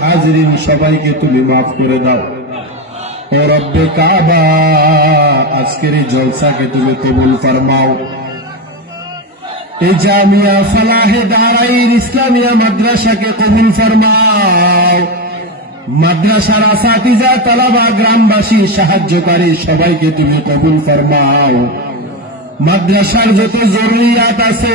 হাজিরিন সবাইকে তুমি মাফ করে দাও। ও রব্বে কাবা, আজকের এই জলসাকে তুমি কবুল ফরমাও। এই জামিয়া ফালাহে দারাইন ইসলামিয়া মাদ্রাসাকে কবুল ফরমাও। মাদ্রাসার আসাতিজা, তালাবা, গ্রামবাসী, সাহায্যকারী সবাইকে তুমি কবুল ফরমাও। মাদ্রাসার যত জরুরিয়াত আছে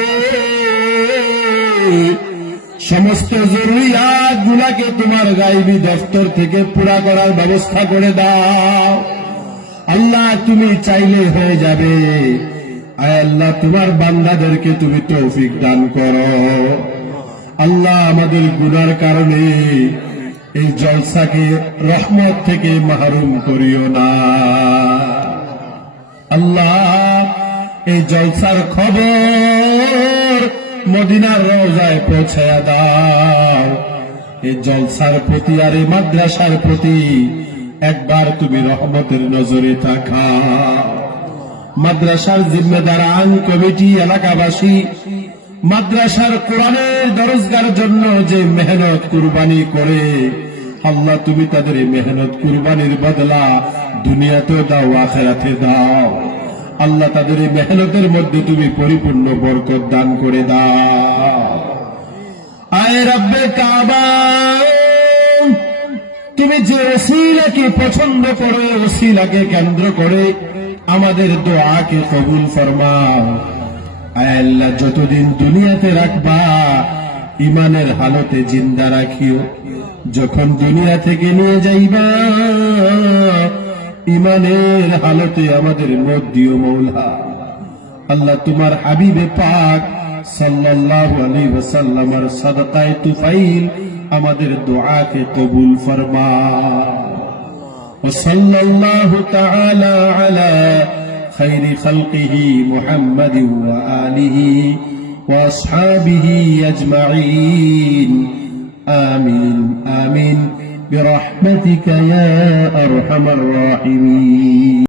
সমস্ত জরুরিয়াত গুলাকে তোমার গায়বী দফতর থেকে পুরা করার ব্যবস্থা করে দাও। আল্লাহ তুমি চাইলে হয়ে যাবে। আয় আল্লাহ, তোমার বান্দাদেরকে তুমি তৌফিক দান করো। আল্লাহ, আমাদের গুনার কারণে এই জলসাকে রহমত থেকে মাহরুম করিও না। আল্লাহ, এই জলসার খবর মদিনার রওজায় পৌঁছায়া দাও। এই জলসার প্রতি আর এই মাদ্রাসার প্রতি একবার তুমি রহমতের নজরে তাকাও। মাদ্রাসার জিম্মেদারান কমিটি, এলাকাবাসী, মাদ্রাসার কোরআনের দরজগার জন্য যে মেহনত কুরবানি করে, আল্লাহ তুমি তাদের এই মেহনত কুরবানির বদলা দুনিয়াতেও দাও, আখিরাতে দাও। আল্লাহ, তাদের এই মেহনতের মধ্যে তুমি পরিপূর্ণ বরকত দান করে দাও। আয় রব্বে কাবা, তুমি যে ওসিলাকে পছন্দ করো, ওসিলাকে কেন্দ্র করে আমাদের দোয়াকে কবুল ফরমাও। আয় আল্লাহ, যতদিন দুনিয়াতে রাখবা ইমানের হালতে জিন্দা রাখিও। যখন দুনিয়া থেকে নিয়ে যাইবা ইমানের হালতে আমাদের মত দিও মৌলা। আল্লাহ, তোমার হাবিবে পাক সাল্লাল্লাহু আলাইহি ওয়াসাল্লামের সাদাকায়ে তুফাইল আমাদের দোয়াকে কবুল ফরমাও। ওয়া সাল্লাল্লাহু তাআলা আলা খায়রি খালকিহি মুহাম্মাদিন ওয়া আলিহি ওয়া আসহাবিহি আজমাইন। আমিন আমিন برحمتك يا أرحم الراحمين।